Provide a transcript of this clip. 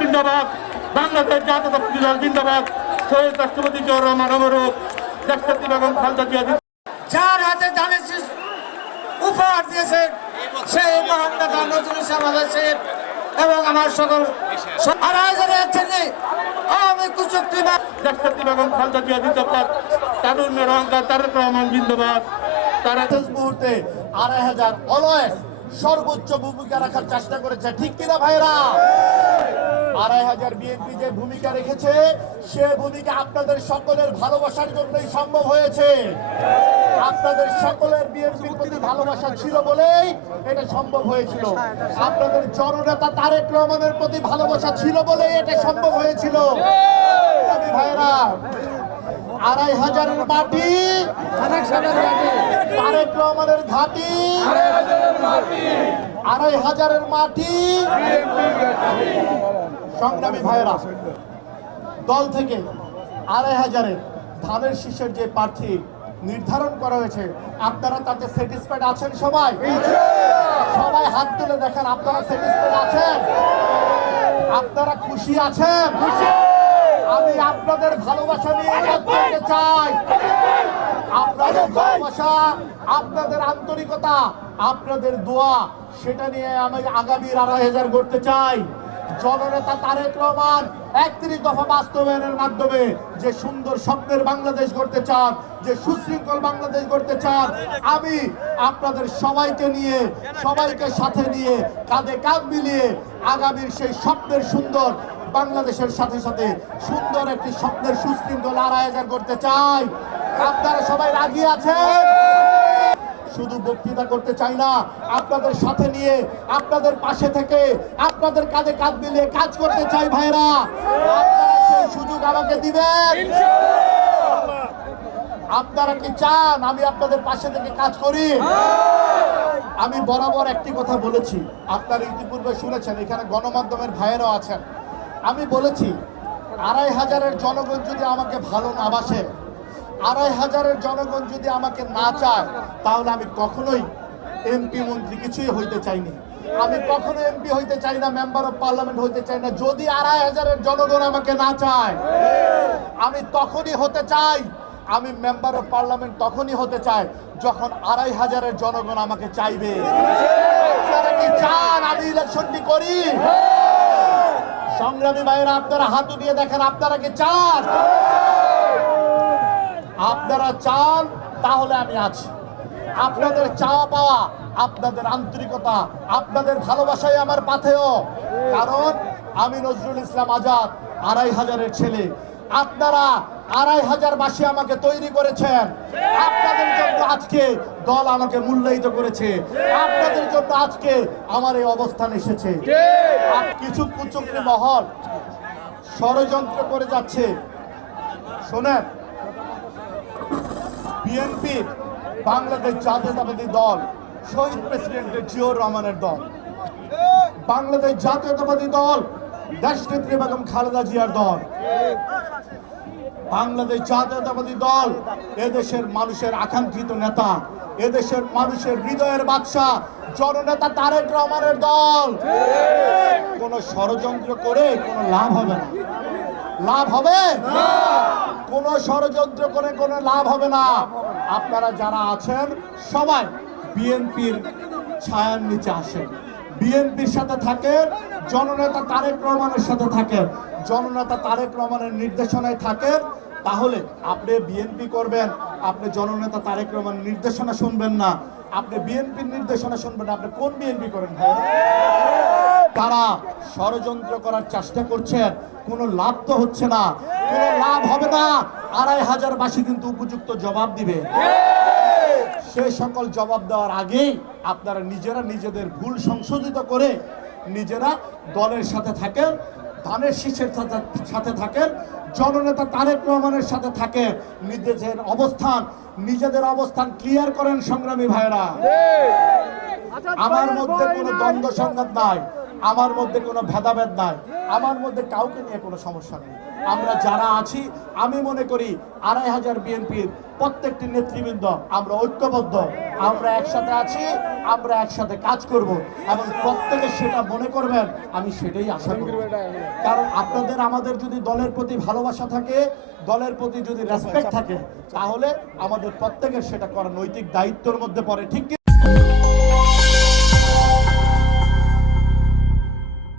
জিন্দাবাদ। বাংলাদেশ জাতীয়তাবাদী দল জিন্দাবাদ। শহীদ রাষ্ট্রপতি জিয়াউর রহমান অমরক দেশনেত্রী বেগম খালেদা জিয়া যার হাতে ধানের শীষ উপহার দিয়েছেন সেই মহান নেতা নজরুল ইসলাম আজাদ এবং আমার সকল আড়াই হাজার ছেলে আওয়ামী কুচক্রীবাদ দেশনেত্রী বেগম খালেদা জিয়া জিন্দাবাদ। তারুণ্যের অহংকার তারেক রহমান জিন্দাবাদ। তারা মুহূর্তে আড়াই হাজার অলয়েস সর্বোচ্চ ভূমিকা রাখার চেষ্টা করেছে। ঠিক কিনা ভাইরা আড়াই হাজার বিএনপি যে ভূমিকা রেখেছে, সে ভূমিকা আপনাদের সকলের ভালোবাসার জন্যই সম্ভব হয়েছে। আপনাদের সকলের বিএনপির প্রতি ভালোবাসা ছিল বলেই এটা সম্ভব হয়েছিল। আপনাদের জননেতা তারেক রহমানের প্রতি ভালোবাসা ছিল বলেই এটা সম্ভব হয়েছিল। ভাইরা আড়াই হাজারের মাটি, তারেক রহমানের ঘাটি আড়াই হাজারের মাটি। সংগ্রামী ভাইয়েরা, দল থেকে আড়াই হাজারের ধানের শীষের যে প্রার্থী নির্ধারণ করা হয়েছে, আপনারা তাতে স্যাটিসফাইড আছেন সবাই? সবাই হাত তুলে দেখেন, আপনারা স্যাটিসফাইড আছেন? আপনারা খুশি আছেন? আমি আপনাদের ভালোবাসা নিয়ে চাই। আপনাদের ভালোবাসা, আপনাদের আন্তরিকতা আপনাদের দোয়া, সেটা নিয়ে আমি আগামীর আড়াই হাজার করতে চাই। জননেতা তারেক রহমান একত্রিশ দফা বাস্তবায়নের মাধ্যমে যে সুন্দর স্বপ্নের বাংলাদেশ গড়তে চান, যে সুশৃঙ্খল বাংলাদেশ গড়তে চান, আমি আপনাদের সবাইকে নিয়ে, সবাইকে সাথে নিয়ে, কাঁধে কাঁধ মিলিয়ে আগামীর সেই স্বপ্নের সুন্দর বাংলাদেশের সাথে সাথে সুন্দর একটি স্বপ্নের সুশৃঙ্খল আড়াই হাজার করতে চাই। আপনারা সবাই রাজি আছেন? শুধু বক্তৃতা করতে চাই না, আপনাদের সাথে নিয়ে, আপনাদের পাশে থেকে আপনাদের কাঁধে কাঁধ মিলিয়ে কাজ করতে চাই ভাইরা সুযোগ আমাকে দিবেন। আপনারা কি চান আমি আপনাদের পাশে থেকে কাজ করি? আমি বরাবর একটি কথা বলেছি, আপনারা ইতিপূর্বে শুনেছেন, এখানে গণমাধ্যমের ভাইয়েরাও আছেন। আমি বলেছি, আড়াই হাজারের জনগণ যদি আমাকে ভালো না বাসে আড়াই হাজারের জনগণ যদি আমাকে না চায়, তাহলে আমি কখনোই এমপি মন্ত্রী কিছুই হইতে চাইনি। আমি কখনো এমপি হইতে চাই না মেম্বার অফ পার্লামেন্ট হইতে চাই না। যদি আড়াই হাজারের জনগণ আমাকে না চায়, আমি তখনই হতে চাই, আমি মেম্বার অফ পার্লামেন্ট তখনই হতে চাই যখন আড়াই হাজারের জনগণ আমাকে চাইবে। আপনারা কি চান আমি ইলেকশনটি করি? সংগ্রামী ভাইয়েরা, আপনারা হাত উঠিয়ে দেখেন, আপনারা কি চান? আপনারা চান, তাহলে আমি আছি। আপনাদের চাওয়া পাওয়া, আপনাদের আন্তরিকতা, আপনাদের ভালোবাসাই আমার পাথেয়। কারণ আমি নজরুল ইসলাম আজাদ, আড়াই হাজারের ছেলে। আপনারা আড়াই হাজার বাসী আমাকে তৈরি করেছেন। আপনাদের জন্য আজকে দল আমাকে মূল্যায়িত করেছে। আপনাদের জন্য আজকে আমার এই অবস্থান এসেছে। কিছু কুচক্রি মহল ষড়যন্ত্র করে যাচ্ছে। শোনেন বিএনপি বাংলাদেশ জাতীয়তাবাদী দল শহীদ প্রেসিডেন্টের জিয়র রহমানের দল বাংলাদেশ জাতীয়তাবাদী দল দেশনেত্রী বেগম খালেদা জিয়ার দল বাংলাদেশ জাতীয়তাবাদী দল এদেশের মানুষের আকাঙ্ক্ষিত নেতা এদেশের মানুষের হৃদয়ের বাদশাহ জননেতা তারেক রহমানের দল। কোন ষড়যন্ত্র করে কোনো লাভ হবে না। লাভ হবে? কোন ষড়যন্ত্র করে কোনো লাভ হবে না। আপনারা যারা আছেন, সবাই বিএনপির ছায়ার নিচে আসেন। বিএনপির সাথে থাকেন, জননেতা তারেক রহমানের সাথে থাকেন। জননেতা তারেক রহমানের নির্দেশনায় থাকেন। তাহলে আপনি বিএনপি করবেন, আপনি জননেতা তারেক রহমানের নির্দেশনা শুনবেন না। আপনি বিএনপির নির্দেশনা শুনবেন আপনি কোন বিএনপি করেন ভাই তারা ষড়যন্ত্র করার চেষ্টা করছেন। কোনো লাভ তো হচ্ছে না। কোনো লাভ হবে না। আড়াই হাজার বাসী কিন্তু উপযুক্ত জবাব দিবে। সেই সকল জবাব দেওয়ার আগেই আপনারা নিজেরা নিজেদের ভুল সংশোধিত করে নিজেরা দলের সাথে থাকেন ধানের শীষের সাথে সাথে থাকেন জননেতা তারেক রহমানের সাথে থাকে নিজেদের অবস্থান নিজেদের অবস্থান ক্লিয়ার করেন সংগ্রামী ভাইরা আমার মধ্যে কোনো দ্বন্দ্ব সংঘাত নাই। আমার মধ্যে কোনো ভেদাভেদ নাই। আমার মধ্যে কাউকে নিয়ে কোনো সমস্যা নেই। আমরা যারা আছি, আমি মনে করি আড়াই হাজার বিএনপির প্রত্যেকটি নেতৃবৃন্দ আমরা ঐক্যবদ্ধ। আমরা একসাথে আছি, আমরা একসাথে কাজ করব এবং প্রত্যেকে সেটা মনে করবেন, আমি সেটাই আশা করি কারণ আপনাদের, আমাদের যদি দলের প্রতি ভালোবাসা থাকে, দলের প্রতি যদি রেসপেক্ট থাকে, তাহলে আমাদের প্রত্যেকের সেটা করা নৈতিক দায়িত্বের মধ্যে পড়ে, ঠিক?